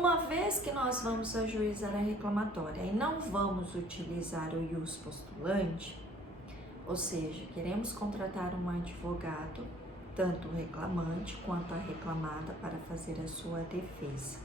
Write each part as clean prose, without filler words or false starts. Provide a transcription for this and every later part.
uma vez que nós vamos ajuizar a reclamatória e não vamos utilizar o ius postulante, ou seja, queremos contratar um advogado, tanto o reclamante quanto a reclamada, para fazer a sua defesa.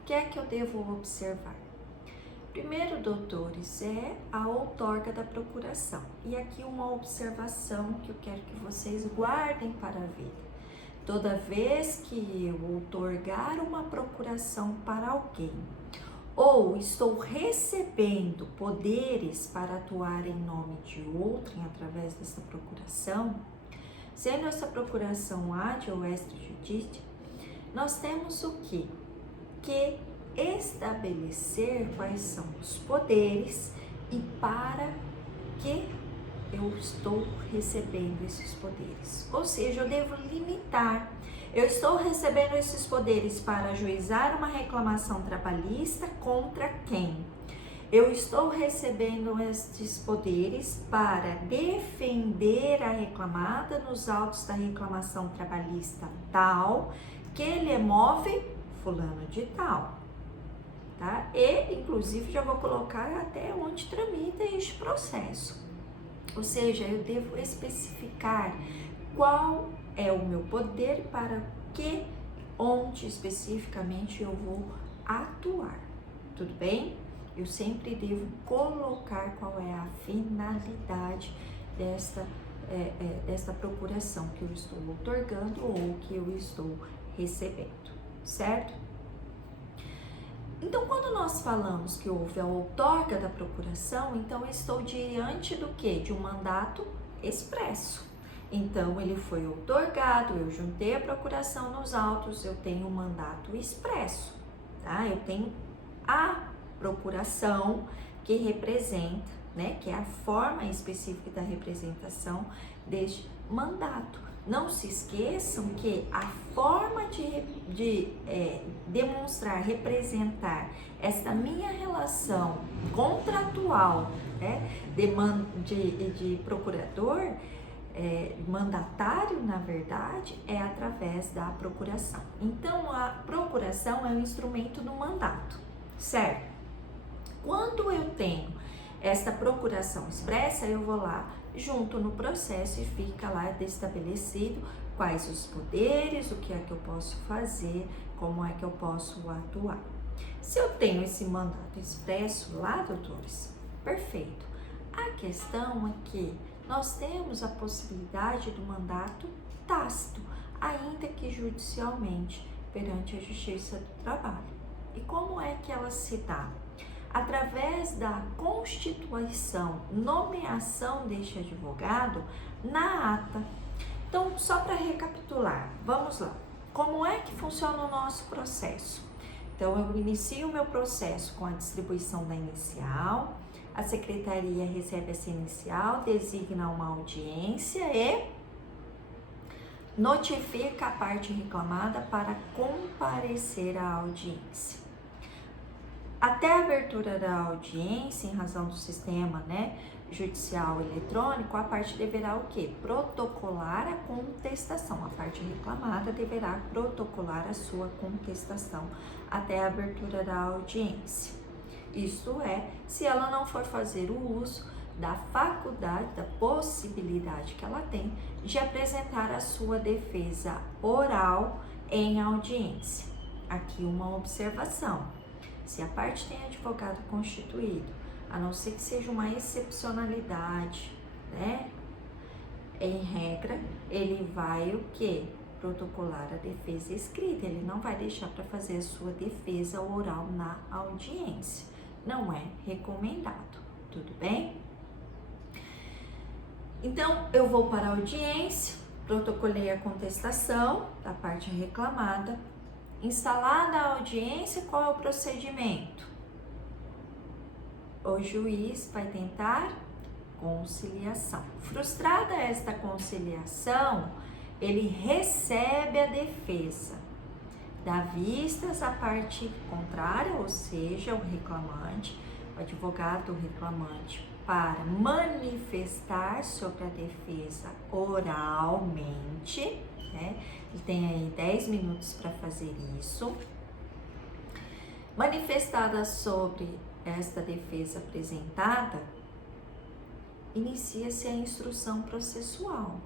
O que é que eu devo observar? Primeiro, doutores, é a outorga da procuração. E aqui uma observação que eu quero que vocês guardem para a vida. Toda vez que eu outorgar uma procuração para alguém, ou estou recebendo poderes para atuar em nome de outrem através dessa procuração, sendo essa procuração ad ou extrajudicial, nós temos o quê? Que estabelecer quais são os poderes e para que eu estou recebendo esses poderes. Ou seja, eu devo limitar. Eu estou recebendo esses poderes para ajuizar uma reclamação trabalhista contra quem? Eu estou recebendo esses poderes para defender a reclamada nos autos da reclamação trabalhista tal, que lhe move fulano de tal, tá? E, inclusive, já vou colocar até onde tramita este processo. Ou seja, eu devo especificar qual é o meu poder para que, onde especificamente eu vou atuar, tudo bem? Eu sempre devo colocar qual é a finalidade desta procuração que eu estou outorgando ou que eu estou recebendo, certo? Então, quando nós falamos que houve a outorga da procuração, então eu estou diante do quê? De um mandato expresso. Então, ele foi outorgado, eu juntei a procuração nos autos, eu tenho um mandato expresso, tá? Eu tenho a procuração que representa, né? Que é a forma específica da representação deste mandato. Não se esqueçam que a forma de demonstrar, representar esta minha relação contratual, né, de procurador, mandatário, na verdade, é através da procuração. Então, a procuração é um instrumento do mandato, certo? Quando eu tenho esta procuração expressa, eu vou lá junto no processo e fica lá estabelecido quais os poderes, o que é que eu posso fazer, como é que eu posso atuar. Se eu tenho esse mandato expresso lá, doutores, perfeito. A questão é que nós temos a possibilidade do mandato tácito, ainda que judicialmente, perante a Justiça do Trabalho. E como é que ela se dá? Através da constituição, nomeação deste advogado na ata. Então, só para recapitular, vamos lá. Como é que funciona o nosso processo? Então, eu inicio o meu processo com a distribuição da inicial, a secretaria recebe essa inicial, designa uma audiência e notifica a parte reclamada para comparecer à audiência. Até a abertura da audiência, em razão do sistema, né, judicial eletrônico, a parte deverá o quê? Protocolar a contestação. A parte reclamada deverá protocolar a sua contestação até a abertura da audiência. Isto é, se ela não for fazer o uso da faculdade, da possibilidade que ela tem de apresentar a sua defesa oral em audiência. Aqui uma observação. Se a parte tem advogado constituído, a não ser que seja uma excepcionalidade, né? Em regra, ele vai o quê? Protocolar a defesa escrita, ele não vai deixar para fazer a sua defesa oral na audiência. Não é recomendado, tudo bem? Então, eu vou para a audiência, protocolei a contestação da parte reclamada. Instalada a audiência, qual é o procedimento? O juiz vai tentar conciliação. Frustrada esta conciliação, ele recebe a defesa, dá vistas à parte contrária, ou seja, o reclamante, o advogado reclamante, para manifestar sobre a defesa oralmente, né? Ele tem aí 10 minutos para fazer isso. Manifestada sobre esta defesa apresentada, inicia-se a instrução processual.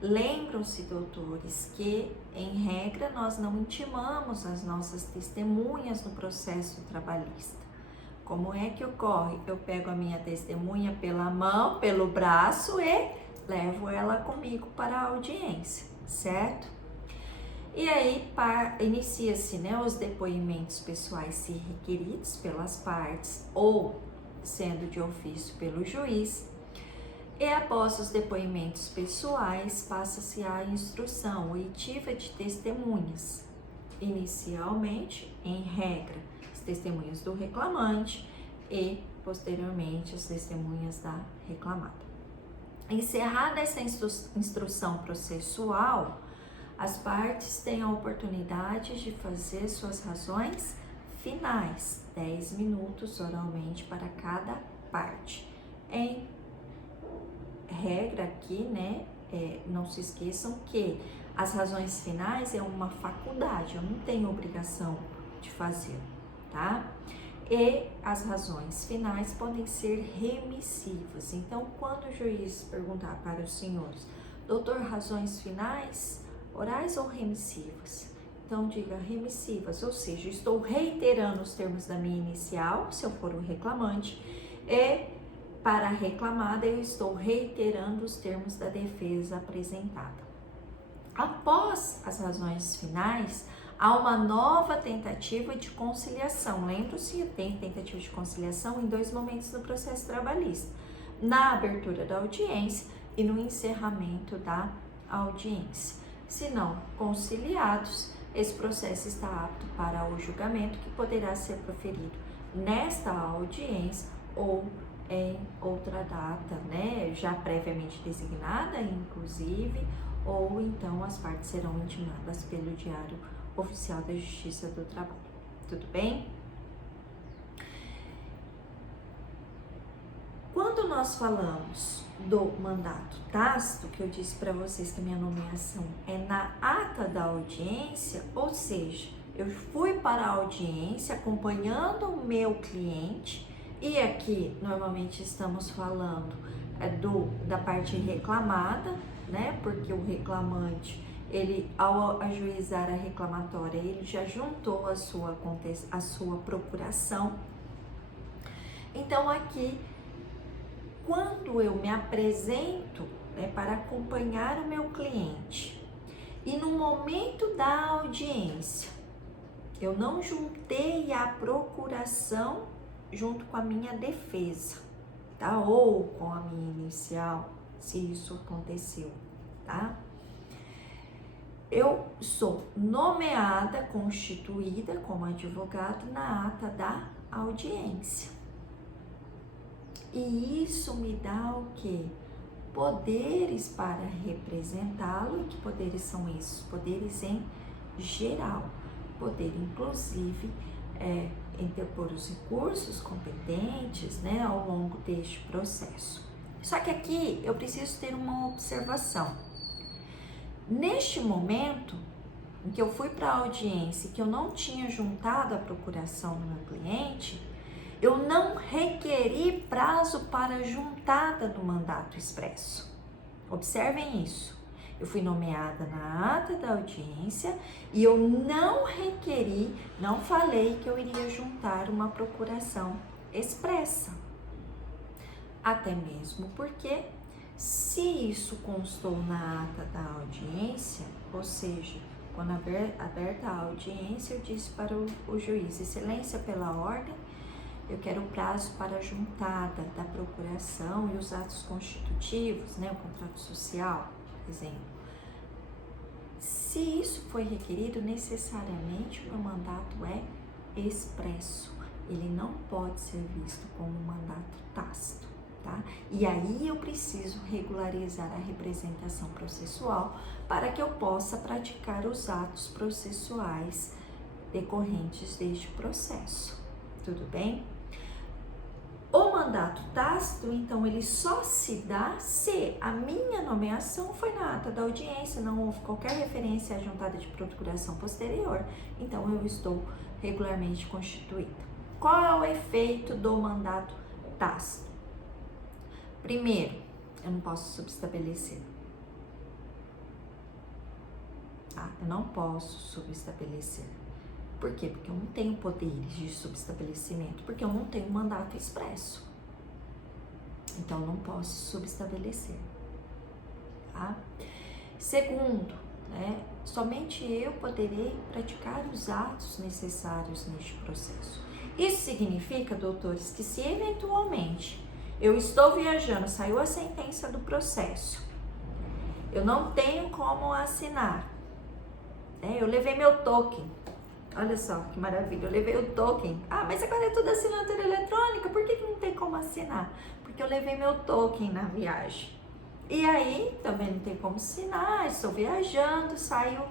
Lembram-se, doutores, que, em regra, nós não intimamos as nossas testemunhas no processo trabalhista. Como é que ocorre? Eu pego a minha testemunha pela mão, pelo braço e levo ela comigo para a audiência, certo? E aí inicia-se, né, os depoimentos pessoais se requeridos pelas partes ou sendo de ofício pelo juiz. E após os depoimentos pessoais, passa-se a instrução oitiva de testemunhas. Inicialmente, em regra, as testemunhas do reclamante e, posteriormente, as testemunhas da reclamada. Encerrada essa instrução processual, as partes têm a oportunidade de fazer suas razões finais, 10 minutos oralmente para cada parte. Em regra aqui, né, não se esqueçam que as razões finais é uma faculdade, eu não tenho obrigação de fazer, tá? E as razões finais podem ser remissivas. Então, quando o juiz perguntar para os senhores, doutor, razões finais, orais ou remissivas? Então, diga remissivas, ou seja, estou reiterando os termos da minha inicial, se eu for o reclamante, e para a reclamada, eu estou reiterando os termos da defesa apresentada. Após as razões finais, há uma nova tentativa de conciliação. Lembra-se, tem tentativa de conciliação em 2 momentos no processo trabalhista: na abertura da audiência e no encerramento da audiência. Se não conciliados, esse processo está apto para o julgamento, que poderá ser proferido nesta audiência ou em outra data, né, já previamente designada, inclusive, ou então as partes serão intimadas pelo Diário Oficial da Justiça do Trabalho. Tudo bem? Quando nós falamos do mandato tácito, que eu disse para vocês que a minha nomeação é na ata da audiência, ou seja, eu fui para a audiência acompanhando o meu cliente. E aqui, normalmente, estamos falando da parte reclamada, né? Porque o reclamante, ele, ao ajuizar a reclamatória, ele já juntou a sua procuração. Então, aqui, quando eu me apresento, né, para acompanhar o meu cliente, e no momento da audiência, eu não juntei a procuração junto com a minha defesa, tá? Ou com a minha inicial, se isso aconteceu, tá? Eu sou nomeada, constituída como advogado na ata da audiência. E isso me dá o quê? Poderes para representá-lo. E que poderes são esses? Poderes em geral. Poder, inclusive, interpor os recursos competentes, né, ao longo deste processo. Só que aqui eu preciso ter uma observação. Neste momento em que eu fui para a audiência e que eu não tinha juntado a procuração do meu cliente, eu não requeri prazo para a juntada do mandato expresso. Observem isso. Eu fui nomeada na ata da audiência e eu não requeri, não falei que eu iria juntar uma procuração expressa. Até mesmo porque, se isso constou na ata da audiência, ou seja, quando aberta a audiência, eu disse para o juiz: excelência, pela ordem, eu quero prazo para a juntada da procuração e os atos constitutivos, né, o contrato social, por exemplo. Se isso foi requerido, necessariamente o meu mandato é expresso. Ele não pode ser visto como um mandato tácito, tá? E aí eu preciso regularizar a representação processual para que eu possa praticar os atos processuais decorrentes deste processo. Tudo bem? O mandato tácito, então, ele só se dá se a minha nomeação foi na ata da audiência, não houve qualquer referência à juntada de procuração posterior, então eu estou regularmente constituída. Qual é o efeito do mandato tácito? Primeiro, eu não posso subestabelecer. Tá? Eu não posso subestabelecer. Por quê? Porque eu não tenho poderes de subestabelecimento, porque eu não tenho mandato expresso. Então, eu não posso subestabelecer. Tá? Segundo, né, somente eu poderei praticar os atos necessários neste processo. Isso significa, doutores, que se eventualmente eu estou viajando, saiu a sentença do processo, eu não tenho como assinar, né? Eu levei meu token. Olha só que maravilha, eu levei o token. Ah, mas agora é tudo assinatura eletrônica, por que não tem como assinar? Porque eu levei meu token na viagem. E aí, também não tem como assinar, estou viajando, saiu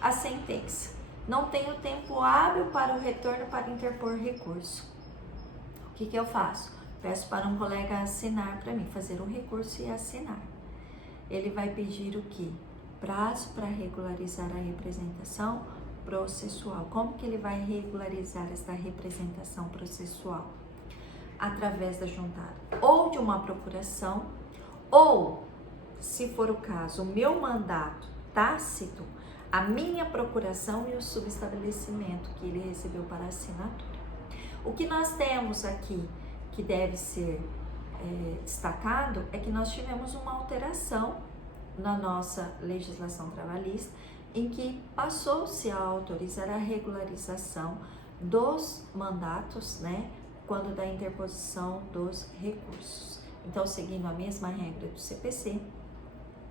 a sentença. Não tenho tempo hábil para o retorno para interpor recurso. O que eu faço? Peço para um colega assinar para mim, fazer um recurso e assinar. Ele vai pedir o quê? Prazo para regularizar a representação processual. Como que ele vai regularizar esta representação processual? Através da juntada ou de uma procuração, ou, se for o caso, o meu mandato tácito, a minha procuração e o subestabelecimento que ele recebeu para assinatura. O que nós temos aqui que deve ser destacado é que nós tivemos uma alteração na nossa legislação trabalhista, em que passou-se a autorizar a regularização dos mandatos, né, quando da interposição dos recursos. Então, seguindo a mesma regra do CPC,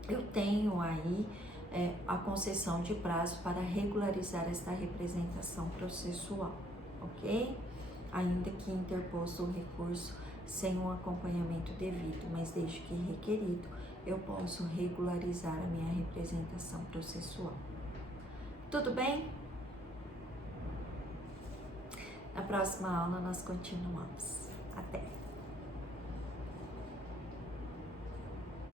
eu tenho aí a concessão de prazo para regularizar esta representação processual, ok? Ainda que interposto o recurso sem um acompanhamento devido, mas desde que requerido, eu posso regularizar a minha representação processual. Tudo bem? Na próxima aula nós continuamos. Até!